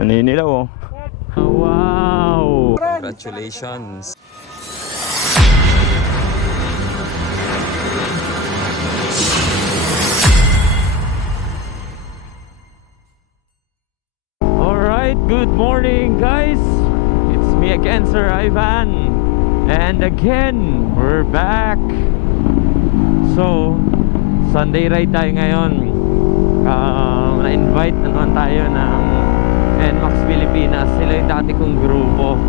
Naninilaw oh. Wow! Congratulations! Alright, good morning guys! It's me again, Sir Ivan. And again, we're back. So, Sunday ride tayo ngayon. Na-invite naman tayo ng NMAX Pilipinas. Sila yung dati kong grupo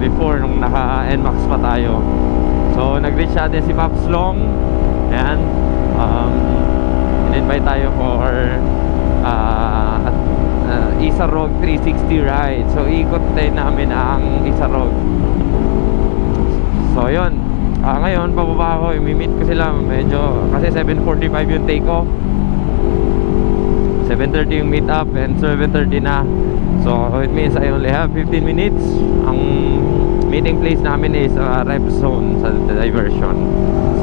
before nung naka-NMAX pa tayo. So nag-reach natin si Pops Long. Ayan, in-invite tayo for Isarog 360 ride. So ikot tayo namin ang Isarog. So yun, ngayon pababa ako, i-meet ko sila medyo, kasi 7:45 yung take off, 7:30 yung meet up, and 7:30 na. So it means I only have 15 minutes. Ang meeting place namin is rep zone sa diversion.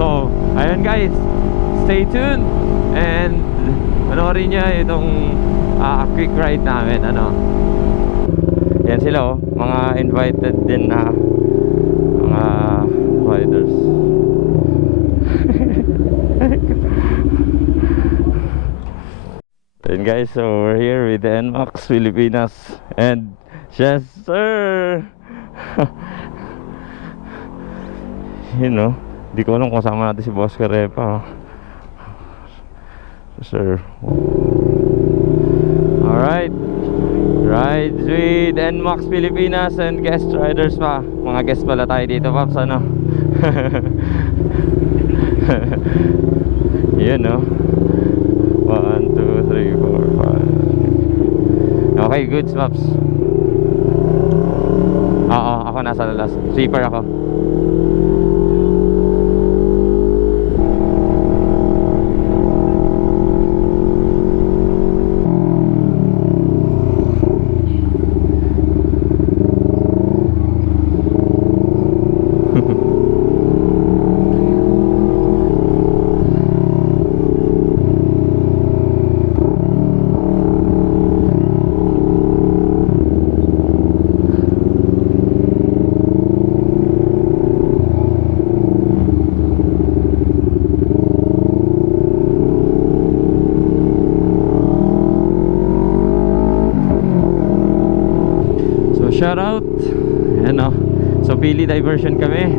So ayun guys, stay tuned and panoorin nyo itong quick ride namin. Yan sila mga invited din na mga riders. And guys, so we're here with the NMAX Pilipinas. And yes sir. You know, di ko alam kung kasama natin si Boss Carepa. Sir. Alright, rides with NMAX Pilipinas and guest riders pa. Mga guest pala tayo dito, Pops, ano? Yun, no? 1, 2, 3, 4, 5. Okay, goods, Pops. Oo, ako nasa last. Sleeper ako. Shout out. Ano? So pili diversion kami.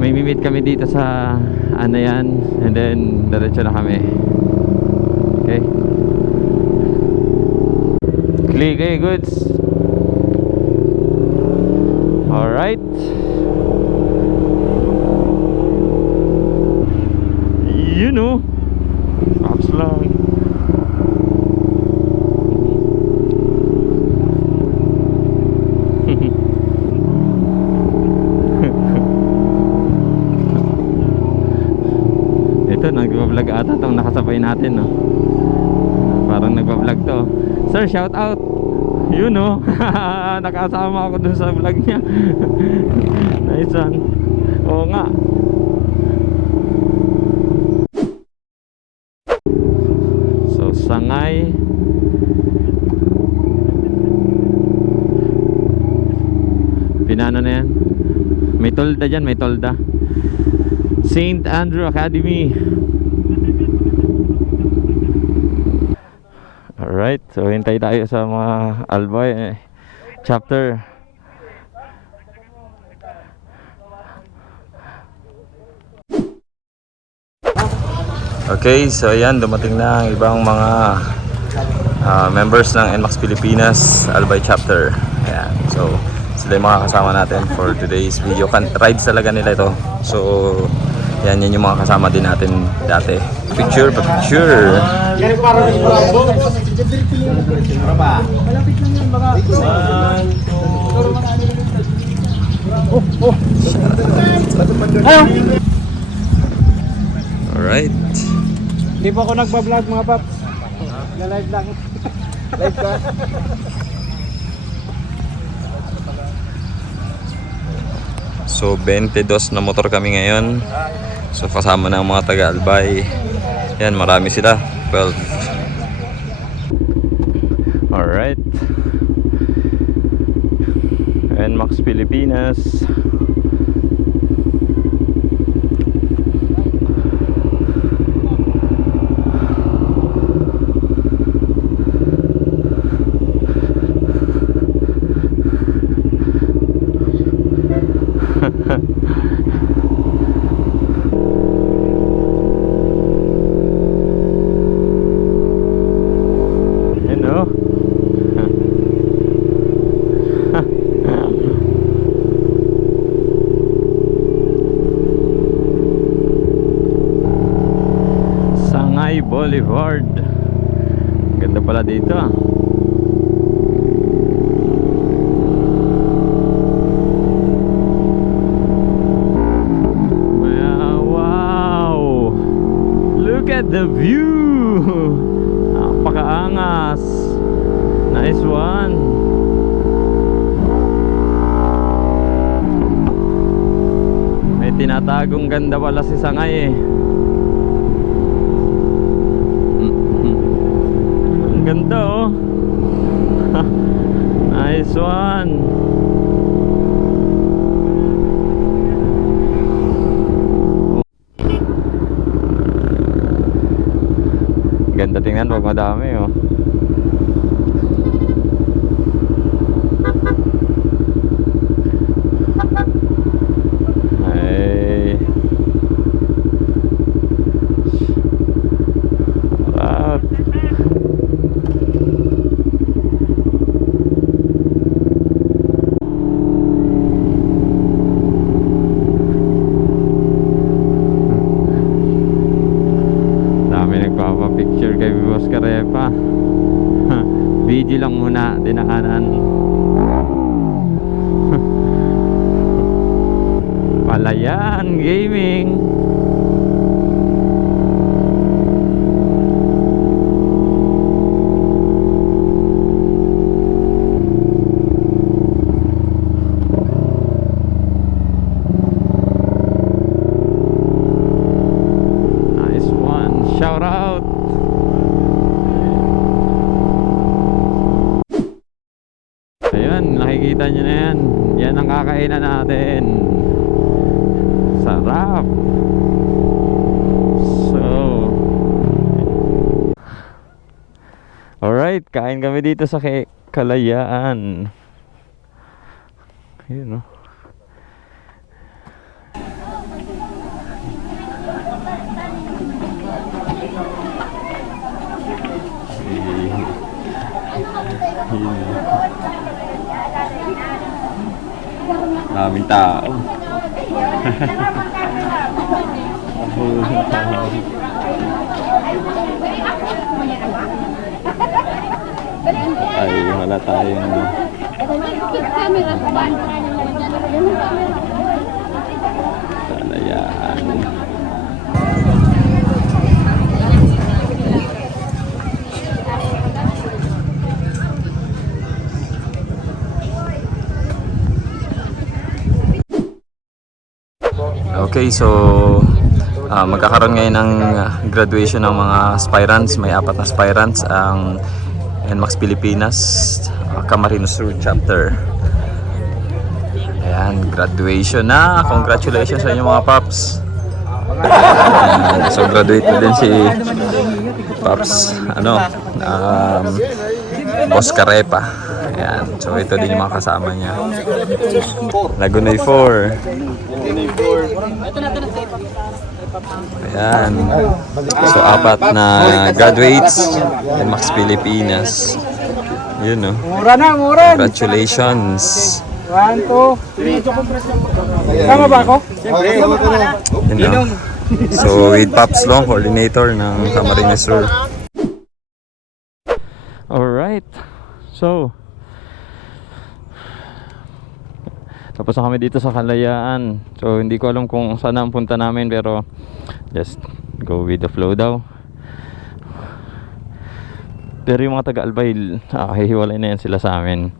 May meet kami dito sa ano yan, and then diretso na kami. Okay. Click, okay, goods. Alright. You know, Pops lang. Ito, nagbablog ata itong nakasabay natin, no? Parang nagbablog to. Sir, shout out. You know, nakasama ako dun sa vlog niya. Nice one. Oo nga. So, Sangay. Pinano na yan? May tolda dyan, may tolda. St. Andrew Academy. Alright, so hintay tayo sa mga Albay chapter. Okay, so ayan, dumating na ang ibang mga members ng NMAX Pilipinas Albay chapter. Ayan, so sila yung mga kasama natin for today's video. Rides talaga nila ito. So yan yung mga kasama din natin dati. Picture pa picture. Alright. Hindi po ako nagbablog mga paps. Na-live lang. Live ka. So 22 na motor kami ngayon. So kasama ng mga taga-Albay. Yan, marami sila. 12. Alright. NMAX Pilipinas. Yun o. Sangay Boulevard. Ganda pala dito ah. Wow! Look at the view! Napakaangas. Nice one. May tinatagong ganda pala si Sangay eh. Ang ganda oh. Nice one. Ganda tingnan pag madami oh. Ay. Sarap. Dami nagpapapicture kay Boss Karepa. Video lang muna, dinaanan. Palayan Gaming. Nice one. Shout out. Ayun, nakikita nyo na yan. Yan ang kakainan natin. Sarap. So alright, kain kami dito sa Kalayaan. Ayun oh. Daming tao. Ay, wala tayong Kalayaan. Okay, so magkakaroon ngayon ng graduation ng mga aspirants. May 4 na aspirants ang NMAX Pilipinas Camarines Sur Chapter. Ayan, graduation na. Congratulations sa inyo mga paps. So graduate na din si Paps Boss Karepa. Ayan, so ito din yung mga kasama niya. Lagunay 4. Ayan. So 4 na graduates NMAX Pilipinas. Yun no. Mura na, mura. Congratulations. 1, 2, 3. Tama ba ako? Yun no. So with Pops Long, coordinator ng Camarines Sur. Alright. So tapos na kami dito sa Kalayaan. So hindi ko alam kung saan ang punta namin, pero just go with the flow daw. Pero yung mga taga-Albay, hihiwalay na yan sila sa amin.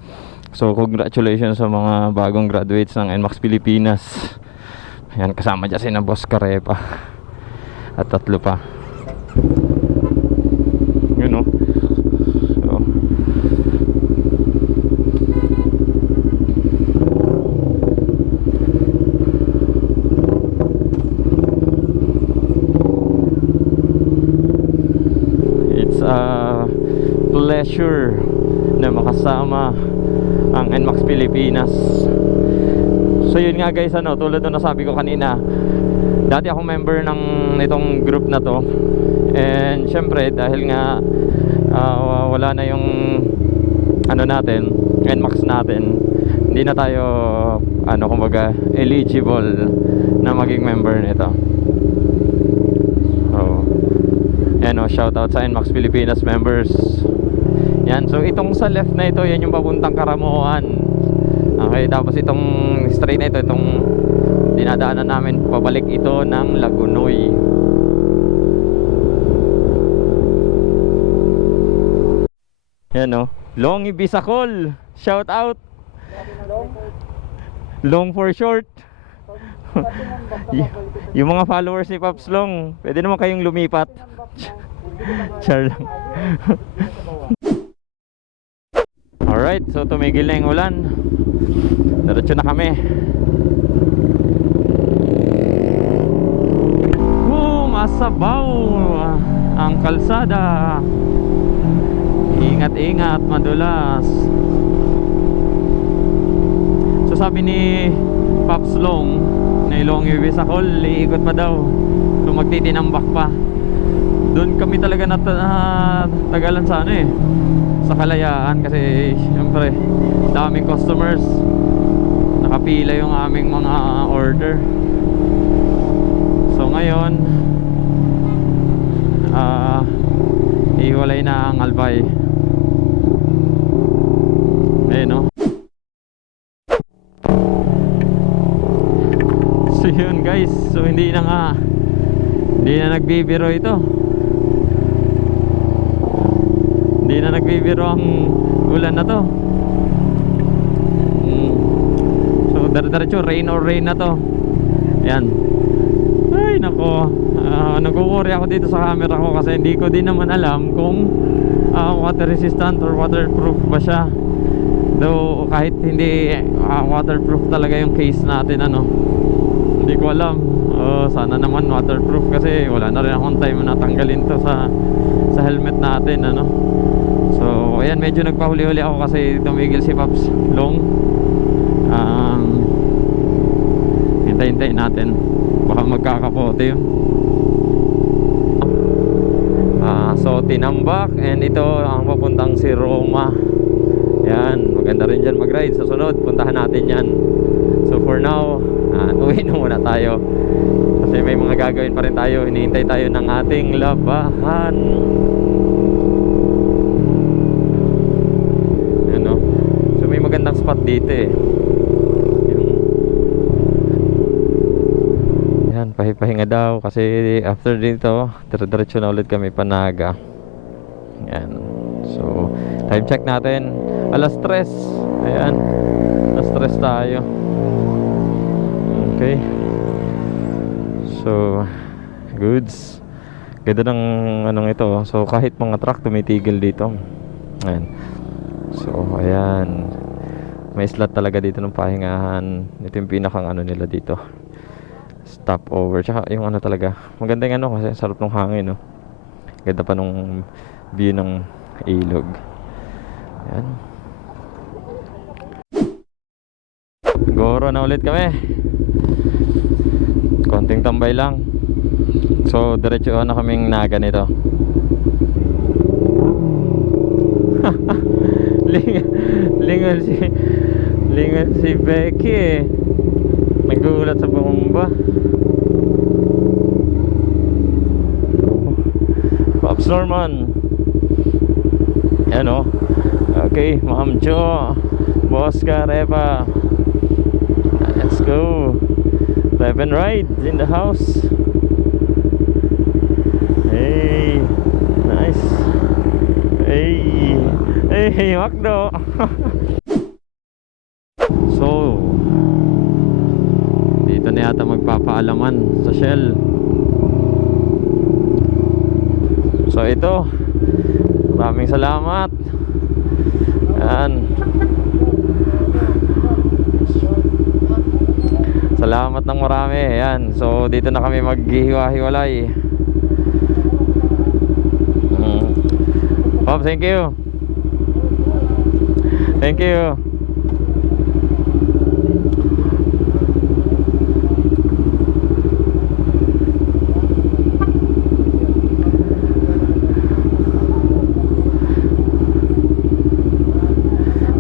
So congratulations sa mga bagong graduates ng NMAX Pilipinas. Ayan, kasama dyan si na Boss Karepa at 3 pa. Yun o. So pleasure na makasama ang NMAX Pilipinas. So yun nga guys, tulad ng nasabi ko kanina, dati akong member ng itong group na to, and syempre dahil nga wala na yung natin, NMAX natin, hindi na tayo kumbaga eligible na maging member nito. So shout out sa NMAX Pilipinas members. Yan, so itong sa left na ito, yan yung papuntang Karamuan. Okay, tapos itong straight na ito, itong dinadaanan namin pabalik ito ng Lagunoy. Yan Longi Bisacol, shout out. Long for short. Yung mga followers ni Pops Long, pwede naman kayong lumipat. Char lang. Alright, so tumigil na yung ulan. Diretso na kami. Masabaw ang kalsada. Ingat-ingat, madulas. So sabi ni Pops Long na Longi Bisacol, iikot pa daw. So magtitinambak pa. Doon kami talaga tagalan sa sa Kalayaan, kasi syempre daming customers, nakapila yung aming mga order. So ngayon ihiwalay na ang Albay. So yun guys, so hindi na nagbibiro ito. Hindi na nagbibiro ang ulan na to. So diretso rain or rain na to. Yan. Ay nako, nag-worry ako dito sa camera ko kasi hindi ko din naman alam kung water resistant or waterproof ba siya. Though kahit hindi waterproof talaga yung case natin, hindi ko alam. Sana naman waterproof, kasi wala na rin akong time na tanggalin to sa helmet natin, So ayan, medyo nagpahuli-huli ako kasi tumigil si Pops Long. Hintay-hintay natin, baka magkakapote yun. So tinambak, and ito ang papuntang si Roma. Yan, maganda rin dyan mag-ride. Sa sunod, puntahan natin yan. So for now, uwi na muna tayo kasi may mga gagawin pa rin tayo. Hinihintay tayo ng ating labahan. So may magandang spot dito yan, pahinga daw kasi after dito diretso na ulit kami Panaga. Yan, so time check natin, alas 3. Ayan, alas 3 tayo. Okay, so goods. Ganda ng ito. So kahit mga truck tumitigil dito. Ayan. So ayan, may slot talaga dito ng pahingahan. Ito yung pinakang nila dito, stopover. Tsaka yung talaga maganda yung kasi sarap ng hangin, ganda pa nung view ng ilog. Ayan, Goro na ulit kami. Konting tambay lang. So diretso na kaming Naga nito. Lingon si Becky nagulat sa bomba. Pops Norman. Yan Okay, Ma'am Jo, Boss Karepa. Let's go. Live and ride in the house. Hey, nice. Hey, Makdo. So dito na yata magpapaalaman sa Shell. So ito, maraming salamat. Yan, salamat ng marami. Yan, so dito na kami maghihiwa-hiwalay. Pops, thank you. Thank you.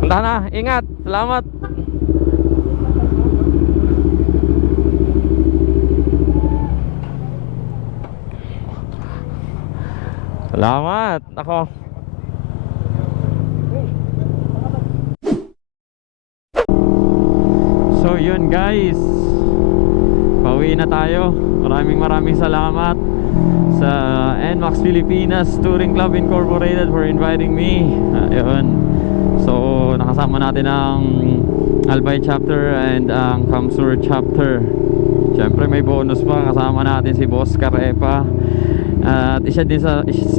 Punta na, ingat. Salamat. Salamat. Ako. So yun guys, pauwi na tayo. Maraming salamat sa NMAX Pilipinas Touring Club Incorporated for inviting me. Ayun. So nakasama natin ang Albay chapter and ang Kamsur chapter. Siyempre may bonus pa, kasama natin si Boss Carepa. At isa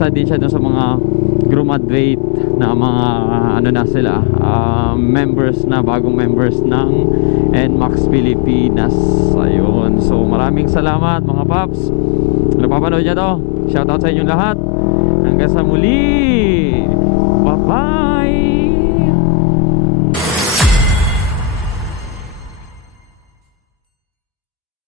din siya dun sa mga graduate na mga ano na sila, members na, bagong members ng NMAX Pilipinas. Ayun. So maraming salamat mga paps. Napapanood niya to. Shoutout sa inyong lahat. Hanggang sa muli. Bye bye.